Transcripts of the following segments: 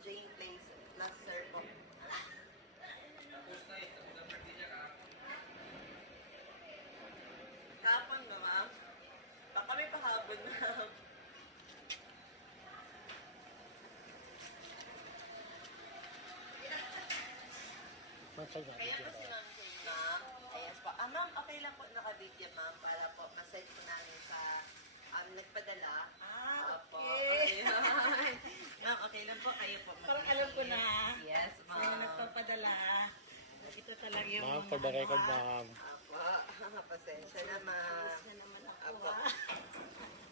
Jane Place last sir po. Kapon na ma'am. Baka may pahabol ma'am. Kaya kasi ma'am, ma'am. Ayan po. Ma'am, okay lang po naka-video ma'am para po masend po namin sa nagpadala. Okay. Ayan. Ma'am, okay lang po kayo po. Parang alam ko na. Yes, ma'am. Sino nagpapadala. Ito talaga yung... Ma'am, for the record, ma'am. Apo, pasensya na ma'am. Tapos na naman ako Apo. ah.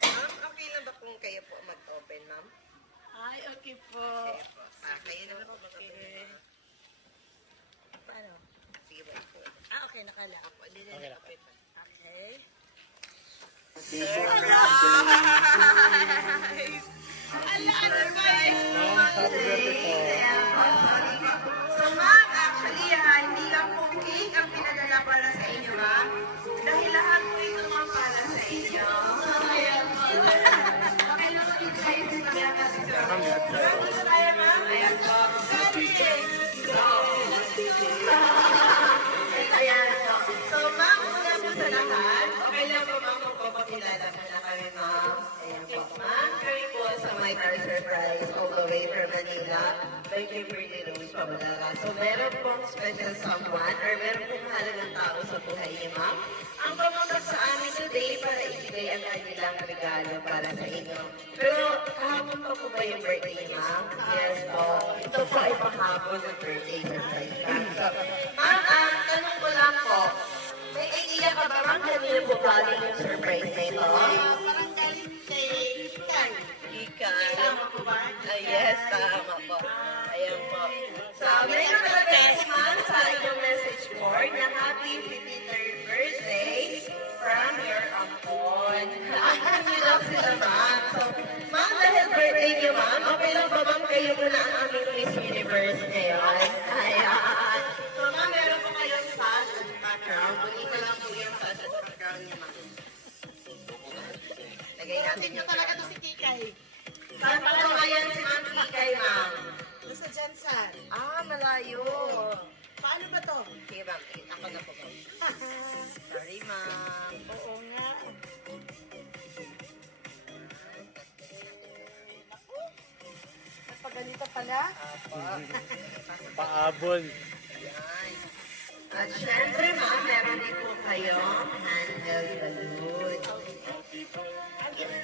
Ma'am, okay lang ba kung kayo po mag-open, ma'am? Ay, okay po. Okay po. Kayo na po mag-open. Okay. Paano? Sige po. Okay, nakala. Apo, hindi na Okay, na-open. Okay. Surprise! Ma'am, happy birthday po. So ma'am, actually, hindi lang po cake ang pinadala para sa inyo, ma'am. Dahil lahat po ito, ma'am, para sa inyo. Ayan po. Okay lang po dito kayo sa kanya kasi, sir. Marami na tayo, ma'am. Ayan po. Ayan po. So ma'am, una po sa lahat, okay lang po, ma'am, kung papakilala mo na kami, ma'am. Ayan po, ma'am. Kami po sa My Car Surprise all the way from Manila. Thank you, Pretty Rose Pablara. So, meron pong special someone or meron pong halagang tao sa buhay niya, ma'am. Ang pumunta sa amin today para ibigay ang kanilang regalo para sa inyo. Pero, kahapon pa po ba yung birthday niya, ma'am? Yes po. Ito po ay pahapon ng birthday surprise, ma'am. So, ma'am, tanong ko lang po, may idea ka ba, ma'am, kanino po galing yung surprise na ito? Parang galing kay Ikay. Ikay. Tama po ba? Yes, tama po. Ayan po. So, may nakalagay po ma'am sa inyong message board na happy 53rd birthday from your ampon. Alam niyo lang sila ma'am. So, ma'am, dahil birthday niyo ma'am, okay lang ba ma'am kayo muna ang aming Miss Universe ngayon? Ayan. So, ma'am, meron po kayong sash at background. Bonito lang po yung sash at background niya ma'am. Lagay natin Tingnan yung talaga to si Kikay. Saan pa po ngayon si Ma'am Kikay, ma'am? Doon sa Jansan. Malayo. Paano ba to? Sige, ma'am. Ako na po, ma'am. Sorry, ma'am. Oo nga. Naku. Napaganito pala. Apo. Paabol. Yan. At syempre, ma'am, meron din po kayong handheld balloon.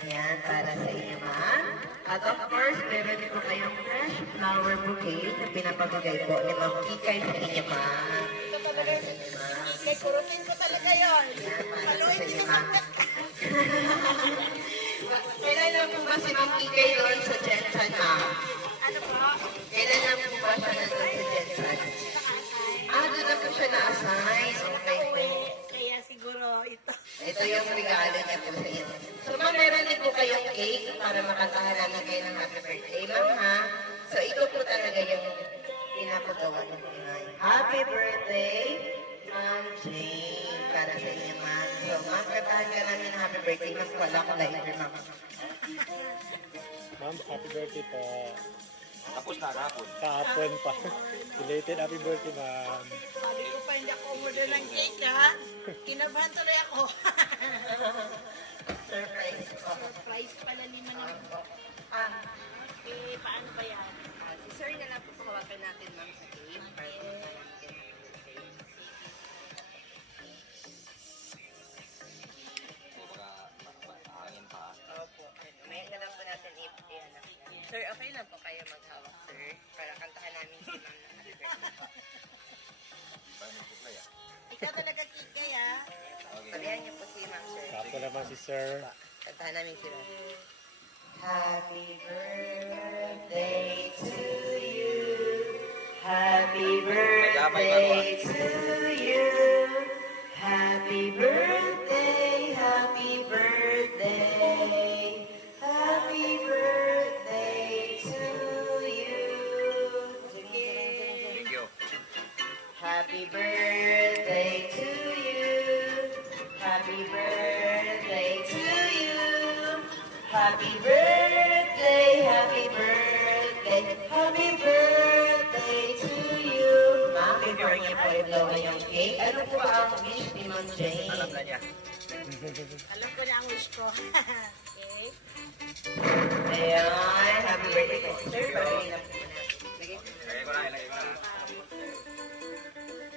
Yan, para sa inyo, ma'am. At of course, meron din po kayong fresh flower bouquet na pinapabigay po ni Ma'am Kikay sa inyo, ma'am. Ito talaga si Kikay. Kurutin ko talaga yun. Maluin dito sa... Kailan lang po ba si Ma'am Kikay doon sa Jensen, ma'am? Ano po? Kailan lang po ba siya nandun sa Jensen? Doon na po siya na-assign. Okay po. Kaya siguro ito. Ito yung regalo niya po sa inyo. So, ma'am, meron din po kayong cake para makantahan namin kayo ng happy birthday, ma'am, ha? So, ito po talaga yung pinapagawa ng Pinoy. Happy birthday, Ma'am Jane, para sa inyo, ma'am. So, ma'am, kantahan ka namin ng happy birthday. Mas wala ko later, ma'am. Ma'am, happy birthday po. Tapos na hapon. Kahapon pa. Belated happy birthday, ma'am. Sabi ko pa hindi ako order ng cake ha. Kinabahan tuloy ako. Surprise po. Surprise pala 5 na. Okay, paano ba yan? Si Sir na lang po pahawakan natin, ma'am, sa cake. Para po namin din natin sa cake. Hangin pa. Opo. May na lang po natin i-anak. Sir, okay lang po kayo maghawak, sir? Para kantahan namin si ma'am na happy birthday. Paano nagsuplay ah? Ikaw talaga Kikay ha. Sabihan niyo po si ma'am, sir. Kapo naman si sir. Kantahan namin si ma'am. Happy birthday to you. Happy birthday to you. Happy birthday, happy birthday. Happy birthday to you. Thank you. Happy birthday to you. Happy birthday to you. Happy birthday, happy birthday, happy birthday. dalawa yung cake. Ano po ba ang wish ni Ma'am Jane? Alam na niya. Alam ko na ang wish ko. Okay. Ayan, happy birthday po, sir. Palagay na po muna. Lagay po na. Ilagay ko na, ilagay ko na.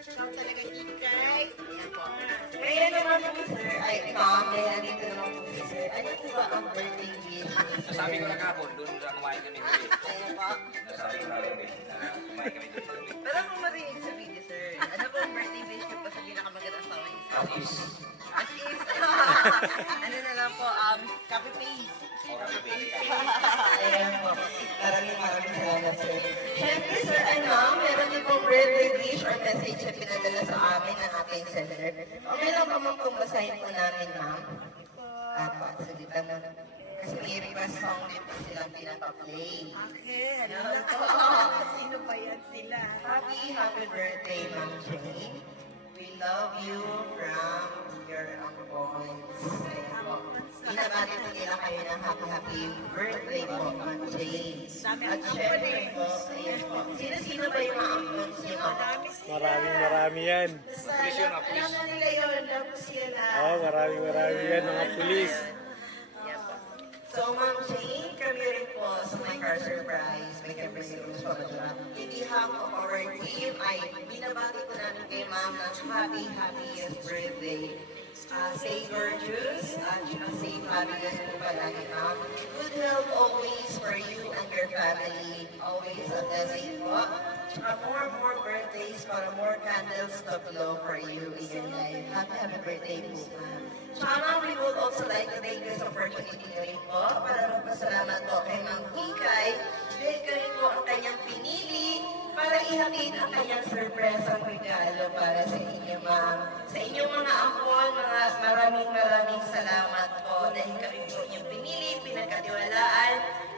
Ikaw talaga, Kikay. Ayan po. Kaya naman po, sir, ay ma'am, kaya nandito naman po si sir. Ano po ba ang birthday wish? Nasabi ko na kahapon, doon sa kumain kami gabi. Ayan po. Nasabi ko na gabi, na kumain kami doon sa gabi. Pero kung marinig sa video, sir, ano po ang birthday wish niyo po sa pinakamagandang asawa niyo? As is. As is. Ano na lang po, copy paste. O kami basic. Ayan po. Maraming salamat, sir. Siyempre, sir, meron niyo pong birthday wish or message na pinadala sa amin ng ating seller. O meron pa mong kung basahin po namin, ma'am? Apo, salita mo. Kasi may request song din po silang pinapaplay. Okay, ano na po? Sino pa yan sila? Happy birthday, Ma'am Jane. We love you from your uncles. Ayan po. Binabati po nila kayo ng happy birthday po, Ma'am Jane. At syempre po, ayan po. Sino-sino ba yung mga uncles niyo, ma'am? Marami sila. Marami yan. Pulis yun, pulis. Alam na nila yun. Tapos sila. Oh, marami yan mga pulis. Ayan po. So, Ma'am Jane, kami rin po sa My Car Surprise, may Capricorn Soda. In behalf of our team, ay binabati po namin kay Ma'am ng happy birthday. Stay gorgeous at stay fabulous po palagi, Ma'am. Good health always for you and your family. Always a blessing po. More birthdays para more candles to blow for you in your life. Happy birthday po, Ma'am. Tsaka we would also like to take this opportunity na rin po para magpasalamat po kay Ma'am Kikay dahil kayo po ang kanyang pinili para ihatid ang kanyang surpresang regalo para sa inyo, Ma'am. Sa inyong mga ampon, maraming salamat po dahil kami po inyong pinili, pinagkatiwalaan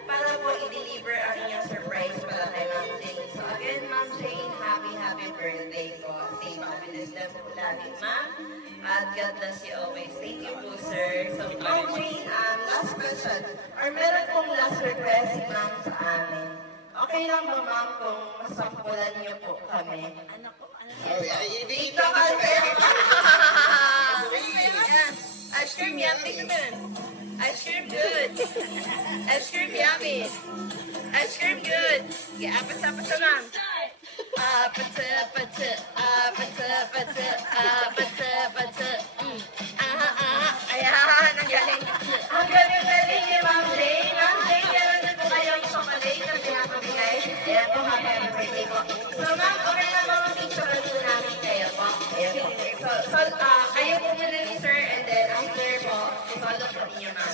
para po i-deliver ang inyong surprise para kay Ma'am Jane. So again, Ma'am Jane, happy birthday po. Stay fabulous lang po lagi, Ma'am. At God bless you always. Thank you po, sir. So, Ma'am Jane, last question. Or meron pong last request si Ma'am sa amin. Okay lang ba, Ma'am, kung masampulan niyo po kami? Ano po? Ano po? Dito kasi! Ice cream yummy naman. Ice cream good. Ice cream yummy. Ice cream good. Yeah, apat-apat naman. Apat-apat. Ayan, ang galing. Ang galing ni Ma'am Jane. Ma'am Jane, meron din po kayong chocolate na pinapamigay. Ayan po, happy birthday po. So, ma'am, okay na ba mag-picture po namin kayo po? Ayan po. So, kayo po muna ni sir and then after po, follow po ninyo, ma'am.